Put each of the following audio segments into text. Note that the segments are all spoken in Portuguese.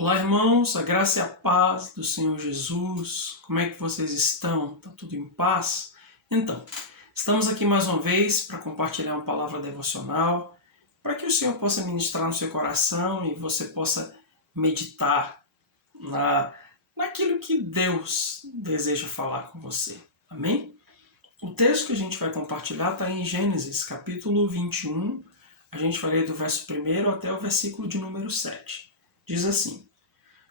Olá, irmãos, a graça e a paz do Senhor Jesus. Como é que vocês estão? Está tudo em paz? Então, estamos aqui mais uma vez para compartilhar uma palavra devocional, para que o Senhor possa ministrar no seu coração e você possa meditar naquilo que Deus deseja falar com você. Amém? O texto que a gente vai compartilhar está em Gênesis, capítulo 21. A gente vai ler do verso 1 até o versículo de número 7. Diz assim: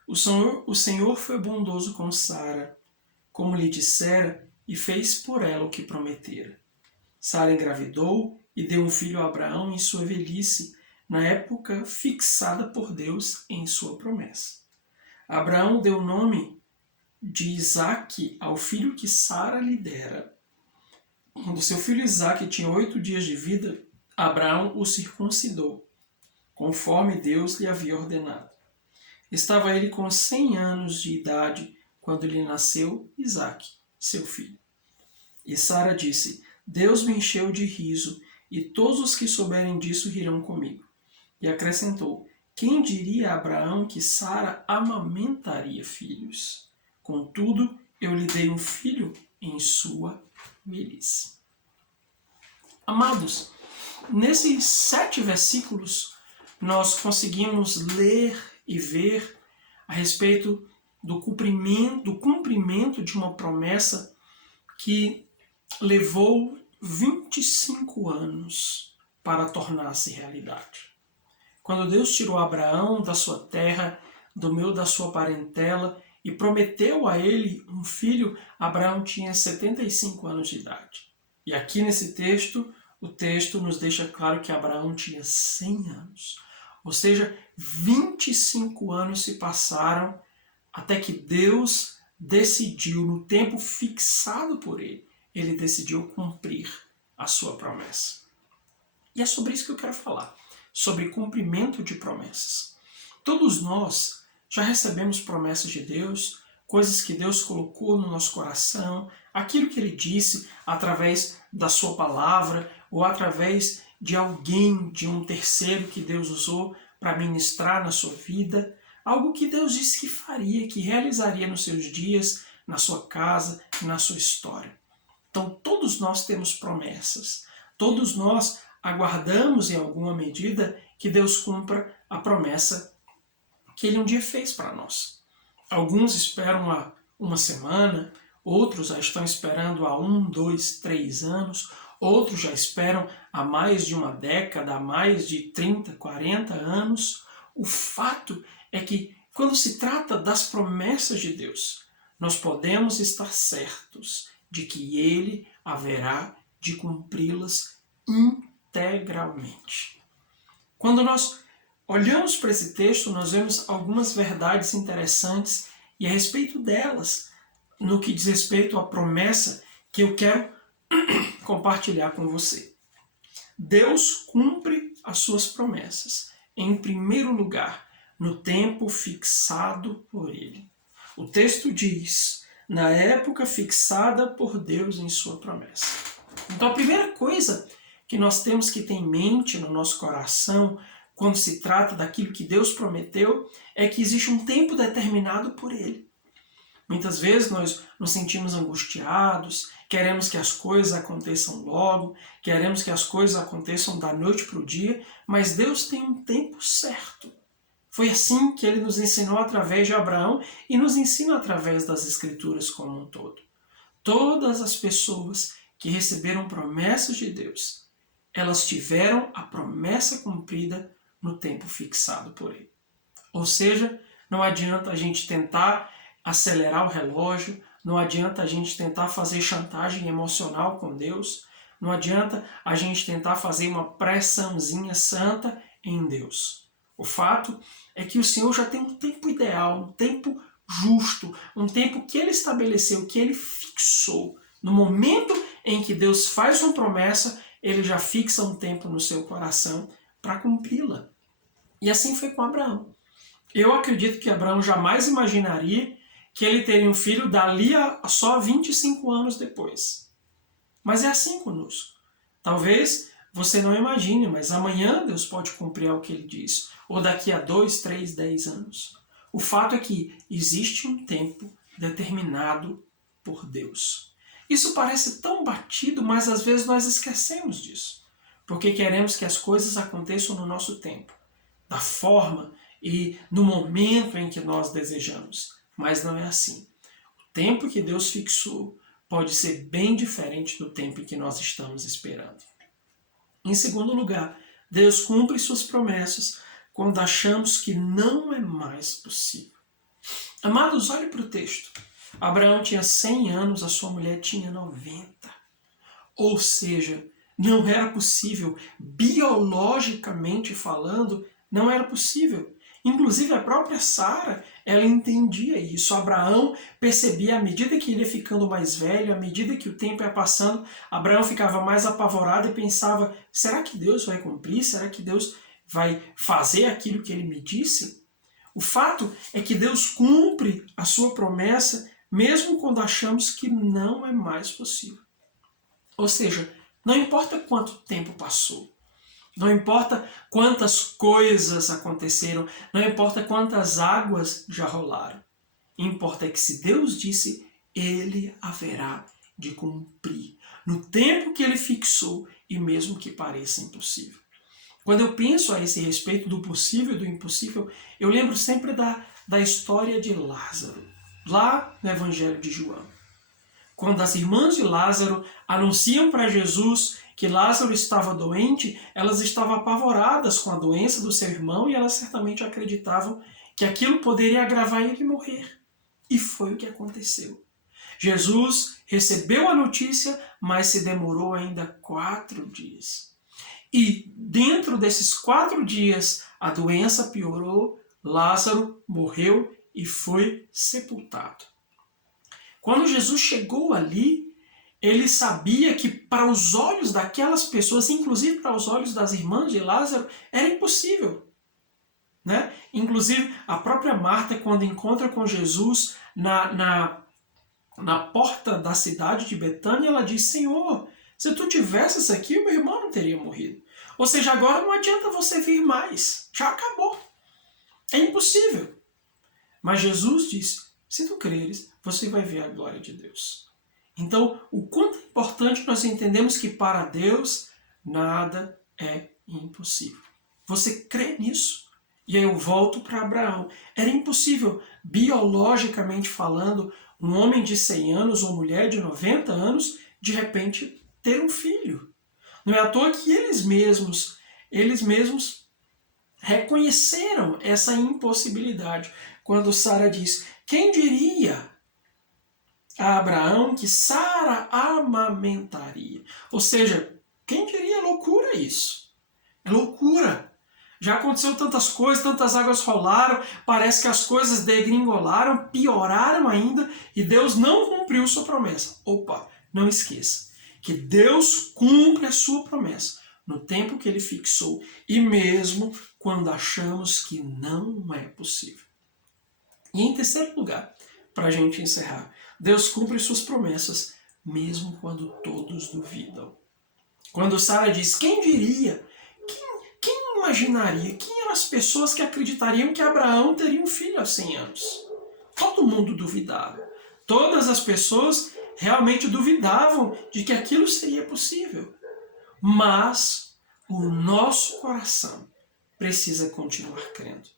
O Senhor foi bondoso com Sara, como lhe dissera, e fez por ela o que prometera. Sara engravidou e deu um filho a Abraão em sua velhice, na época fixada por Deus em sua promessa. Abraão deu o nome de Isaque ao filho que Sara lhe dera. Quando seu filho Isaque tinha 8 dias de vida, Abraão o circuncidou, conforme Deus lhe havia ordenado. Estava ele com 100 anos de idade quando lhe nasceu Isaque, seu filho. E Sara disse: Deus me encheu de riso, e todos os que souberem disso rirão comigo. E acrescentou: Quem diria a Abraão que Sara amamentaria filhos? Contudo, eu lhe dei um filho em sua velhice. Amados, nesses 7 versículos nós conseguimos ler e ver a respeito do cumprimento de uma promessa que levou 25 anos para tornar-se realidade. Quando Deus tirou Abraão da sua terra, do meio da sua parentela, e prometeu a ele um filho, Abraão tinha 75 anos de idade. E aqui nesse texto, o texto nos deixa claro que Abraão tinha 100 anos. Ou seja, 25 anos se passaram até que Deus decidiu, no tempo fixado por ele decidiu cumprir a sua promessa. E é sobre isso que eu quero falar, sobre cumprimento de promessas. Todos nós já recebemos promessas de Deus, coisas que Deus colocou no nosso coração, aquilo que Ele disse através da sua palavra ou através de alguém, de um terceiro que Deus usou para ministrar na sua vida, algo que Deus disse que faria, que realizaria nos seus dias, na sua casa e na sua história. Então todos nós temos promessas, todos nós aguardamos em alguma medida que Deus cumpra a promessa que Ele um dia fez para nós. Alguns esperam uma semana, outros já estão esperando há 1, 2, 3 anos, outros já esperam há mais de uma década, há mais de 30, 40 anos. O fato é que, quando se trata das promessas de Deus, nós podemos estar certos de que Ele haverá de cumpri-las integralmente. Quando nós olhamos para esse texto, nós vemos algumas verdades interessantes e a respeito delas, no que diz respeito à promessa que eu quero compartilhar com você. Deus cumpre as suas promessas, em primeiro lugar, no tempo fixado por Ele. O texto diz, na época fixada por Deus em sua promessa. Então a primeira coisa que nós temos que ter em mente no nosso coração, quando se trata daquilo que Deus prometeu, é que existe um tempo determinado por Ele. Muitas vezes nós nos sentimos angustiados, queremos que as coisas aconteçam logo, queremos que as coisas aconteçam da noite para o dia, mas Deus tem um tempo certo. Foi assim que Ele nos ensinou através de Abraão e nos ensina através das Escrituras como um todo. Todas as pessoas que receberam promessas de Deus, elas tiveram a promessa cumprida no tempo fixado por Ele. Ou seja, não adianta a gente tentar acelerar o relógio, não adianta a gente tentar fazer chantagem emocional com Deus, não adianta a gente tentar fazer uma pressãozinha santa em Deus. O fato é que o Senhor já tem um tempo ideal, um tempo justo, um tempo que Ele estabeleceu, que Ele fixou. No momento em que Deus faz uma promessa, Ele já fixa um tempo no seu coração para cumpri-la. E assim foi com Abraão. Eu acredito que Abraão jamais imaginaria que ele teria um filho dali a só 25 anos depois. Mas é assim conosco. Talvez você não imagine, mas amanhã Deus pode cumprir o que Ele diz. Ou daqui a 2, 3, 10 anos. O fato é que existe um tempo determinado por Deus. Isso parece tão batido, mas às vezes nós esquecemos disso, porque queremos que as coisas aconteçam no nosso tempo, da forma e no momento em que nós desejamos. Mas não é assim. O tempo que Deus fixou pode ser bem diferente do tempo em que nós estamos esperando. Em segundo lugar, Deus cumpre suas promessas quando achamos que não é mais possível. Amados, olhe para o texto. Abraão tinha 100 anos, a sua mulher tinha 90. Ou seja, não era possível, biologicamente falando, não era possível. Inclusive a própria Sara, ela entendia isso. Abraão percebia, à medida que ele ia ficando mais velho, à medida que o tempo ia passando, Abraão ficava mais apavorado e pensava, será que Deus vai cumprir? Será que Deus vai fazer aquilo que ele me disse? O fato é que Deus cumpre a sua promessa mesmo quando achamos que não é mais possível. Ou seja, não importa quanto tempo passou, não importa quantas coisas aconteceram, não importa quantas águas já rolaram. Importa é que se Deus disse, Ele haverá de cumprir, no tempo que Ele fixou e mesmo que pareça impossível. Quando eu penso a esse respeito do possível e do impossível, eu lembro sempre da história de Lázaro, lá no Evangelho de João. Quando as irmãs de Lázaro anunciam para Jesus que Lázaro estava doente, elas estavam apavoradas com a doença do seu irmão e elas certamente acreditavam que aquilo poderia agravar ele e morrer. E foi o que aconteceu. Jesus recebeu a notícia, mas se demorou ainda 4 dias. E dentro desses 4 dias, a doença piorou, Lázaro morreu e foi sepultado. Quando Jesus chegou ali, ele sabia que para os olhos daquelas pessoas, inclusive para os olhos das irmãs de Lázaro, era impossível. Né? Inclusive, a própria Marta, quando encontra com Jesus na porta da cidade de Betânia, ela diz, Senhor, se tu tivesses aqui, o meu irmão não teria morrido. Ou seja, agora não adianta você vir mais. Já acabou. É impossível. Mas Jesus disse, se tu creres, você vai ver a glória de Deus. Então, o quanto é importante nós entendemos que para Deus nada é impossível. Você crê nisso? E aí eu volto para Abraão. Era impossível, biologicamente falando, um homem de 100 anos ou mulher de 90 anos, de repente, ter um filho. Não é à toa que eles mesmos reconheceram essa impossibilidade. Quando Sara diz, quem diria a Abraão que Sara amamentaria? Ou seja, quem diria? Loucura isso. É loucura. Já aconteceu tantas coisas, tantas águas rolaram, parece que as coisas degringolaram, pioraram ainda e Deus não cumpriu sua promessa. Opa, não esqueça que Deus cumpre a sua promessa no tempo que Ele fixou e mesmo quando achamos que não é possível. E em terceiro lugar, para a gente encerrar, Deus cumpre suas promessas mesmo quando todos duvidam. Quando Sara diz, quem diria? Quem imaginaria? Quem eram as pessoas que acreditariam que Abraão teria um filho aos 100 anos? Todo mundo duvidava. Todas as pessoas realmente duvidavam de que aquilo seria possível. Mas o nosso coração precisa continuar crendo.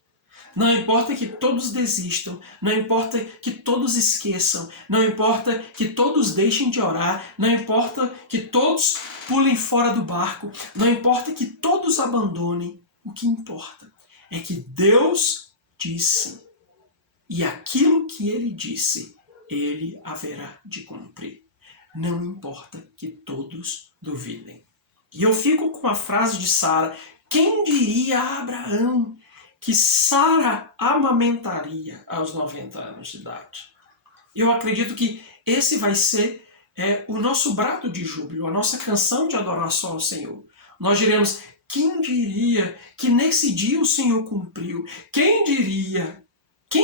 Não importa que todos desistam, não importa que todos esqueçam, não importa que todos deixem de orar, não importa que todos pulem fora do barco, não importa que todos abandonem, o que importa é que Deus disse, e aquilo que Ele disse, Ele haverá de cumprir. Não importa que todos duvidem. E eu fico com a frase de Sara, quem diria a Abraão que Sara amamentaria aos 90 anos de idade? Eu acredito que esse vai ser o nosso brado de júbilo, a nossa canção de adoração ao Senhor. Nós diremos, quem diria que nesse dia o Senhor cumpriu? Quem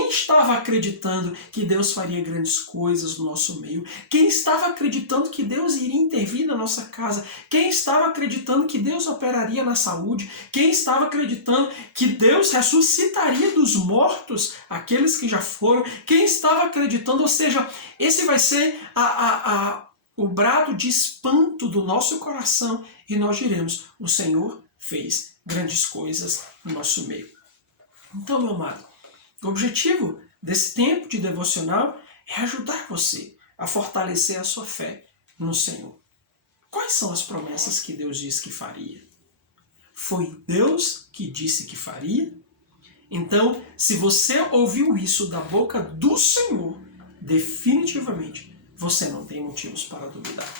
Quem estava acreditando que Deus faria grandes coisas no nosso meio? Quem estava acreditando que Deus iria intervir na nossa casa? Quem estava acreditando que Deus operaria na saúde? Quem estava acreditando que Deus ressuscitaria dos mortos aqueles que já foram? Quem estava acreditando, ou seja, esse vai ser o brado de espanto do nosso coração e nós diremos, o Senhor fez grandes coisas no nosso meio. Então, meu amado, o objetivo desse tempo de devocional é ajudar você a fortalecer a sua fé no Senhor. Quais são as promessas que Deus disse que faria? Foi Deus que disse que faria? Então, se você ouviu isso da boca do Senhor, definitivamente você não tem motivos para duvidar.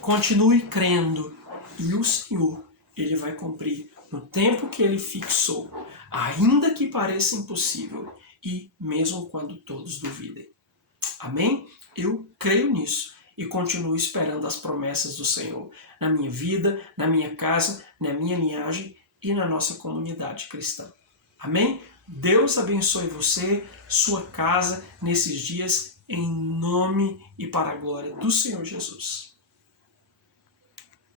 Continue crendo e o Senhor, Ele vai cumprir no tempo que Ele fixou, ainda que pareça impossível e mesmo quando todos duvidem. Amém? Eu creio nisso e continuo esperando as promessas do Senhor na minha vida, na minha casa, na minha linhagem e na nossa comunidade cristã. Amém? Deus abençoe você, sua casa, nesses dias, em nome e para a glória do Senhor Jesus.